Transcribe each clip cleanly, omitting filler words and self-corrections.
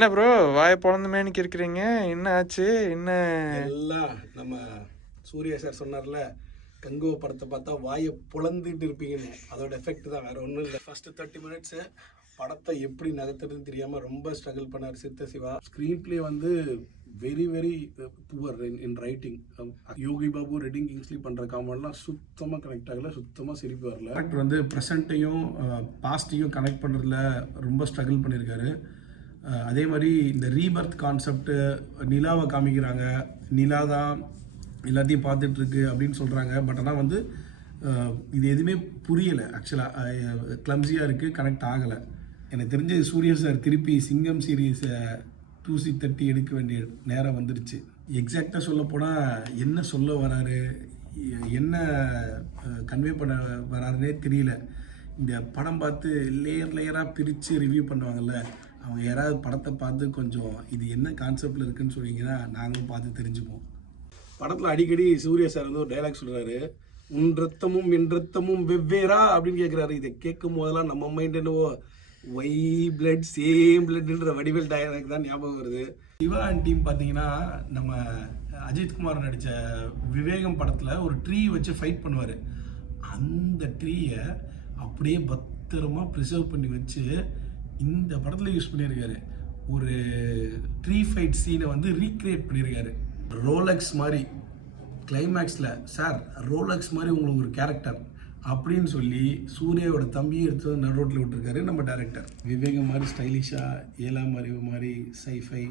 என்ன ப்ரோ வாயை பொழந்த மேனிக்கு இருக்கிறீங்க? என்ன ஆச்சு? என்ன எல்லாம் நம்ம சூர்யா சார் சொன்னார்ல, கங்குவ படத்தை பார்த்தா வாயை பொழந்துட்டு இருப்பீங்கன்னு. அதோட எஃபெக்ட் தான், வேற ஒன்றும் இல்லை. ஃபர்ஸ்ட் 30 மினிட்ஸு படத்தை எப்படி நகர்த்துறதுன்னு தெரியாமல் ரொம்ப ஸ்ட்ரகிள் பண்ணார் சித்த சிவா. ஸ்க்ரீன் பிளே வந்து very very poor in writing. Yogi Babu red ink Kingsley பண்ணுற காமெண்ட்லாம் சுத்தமாக கனெக்ட் ஆகலை, சுத்தமாக சிரிப்பு வரல. ஆக்டர் வந்து ப்ரெசண்ட்டையும் பாஸ்ட்டையும் கனெக்ட் பண்ணுறதுல ரொம்ப ஸ்ட்ரகிள் பண்ணியிருக்காரு. அதே மாதிரி இந்த ரீபர்த் கான்செப்ட், நிலாவை காமிக்கிறாங்க, நிலா தான் எல்லாத்தையும் பார்த்துட்ருக்கு அப்படின்னு சொல்கிறாங்க. பட் ஆனால் வந்து இது எதுவுமே புரியலை. ஆக்சுவலாக கிளம்ஸியாக இருக்குது, கனெக்ட் ஆகலை. எனக்கு தெரிஞ்ச சூர்யா சார் திருப்பி சிங்கம் சீரீஸை தூசி தட்டி எடுக்க வேண்டிய நேரம் வந்துடுச்சு. எக்ஸாக்டாக சொல்லப்போனால் என்ன சொல்ல வராரு, என்ன கன்வே பண்ண வராருன்னே தெரியல. இந்த படம் பார்த்து லேயர் லேயராக பிரித்து ரிவ்யூ பண்ணுவாங்கள்ல, அவங்க யாராவது படத்தை பார்த்து கொஞ்சம் இது என்ன கான்செப்டில் இருக்குன்னு சொன்னீங்கன்னா நாங்களும் பார்த்து தெரிஞ்சுப்போம். படத்தில் அடிக்கடி சூர்யா சார் வந்து ஒரு டைலாக் சொல்கிறாரு, உன் ரத்தமும் என் ரத்தமும் வெவ்வேறா அப்படின்னு கேட்குறாரு. இதை கேட்கும் போதெல்லாம் நம்ம மைண்ட் என்னவோ ஒய் பிளட் சேம் பிளட்ன்ற வடிவேல் டைலாக் தான் ஞாபகம் வருது. சிவா அண்ட் டீம் பார்த்தீங்கன்னா நம்ம அஜித்குமார் நடித்த விவேகம் படத்தில் ஒரு ட்ரீ வச்சு ஃபைட் பண்ணுவார். அந்த ட்ரீயை அப்படியே பத்திரமா ப்ரிசர்வ் பண்ணி வச்சு இந்த படத்தில் யூஸ் பண்ணியிருக்காரு. ஒரு ட்ரீ ஃபைட் சீனை வந்து ரீக்ரியேட் பண்ணியிருக்காரு. ரோலக்ஸ் மாதிரி கிளைமேக்ஸில், சார் ரோலக்ஸ் மாதிரி உங்களுக்கு ஒரு கேரக்டர் அப்படின்னு சொல்லி சூர்யாவோட தம்பியை எடுத்து நடுரோட்டில் விட்டுருக்காரு நம்ம டைரக்டர். விவேகம் மாதிரி ஸ்டைலிஷாக, ஏழாம் அறிவு மாதிரி scifi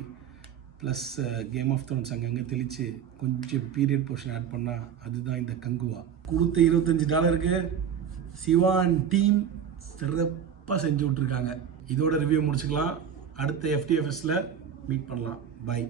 plus Game of Thrones அங்கங்கே தெளித்து கொஞ்சம் பீரியட் போர்ஷன் ஆட் பண்ணால் அதுதான் இந்த கங்குவா. கொடுத்த $25 சிவா அண்ட் டீம் சிறப்பாக செஞ்சு விட்ருக்காங்க. இதோட ரிவ்யூ முடிச்சுக்கலாம். அடுத்த FTFSல மீட் பண்ணலாம். பை.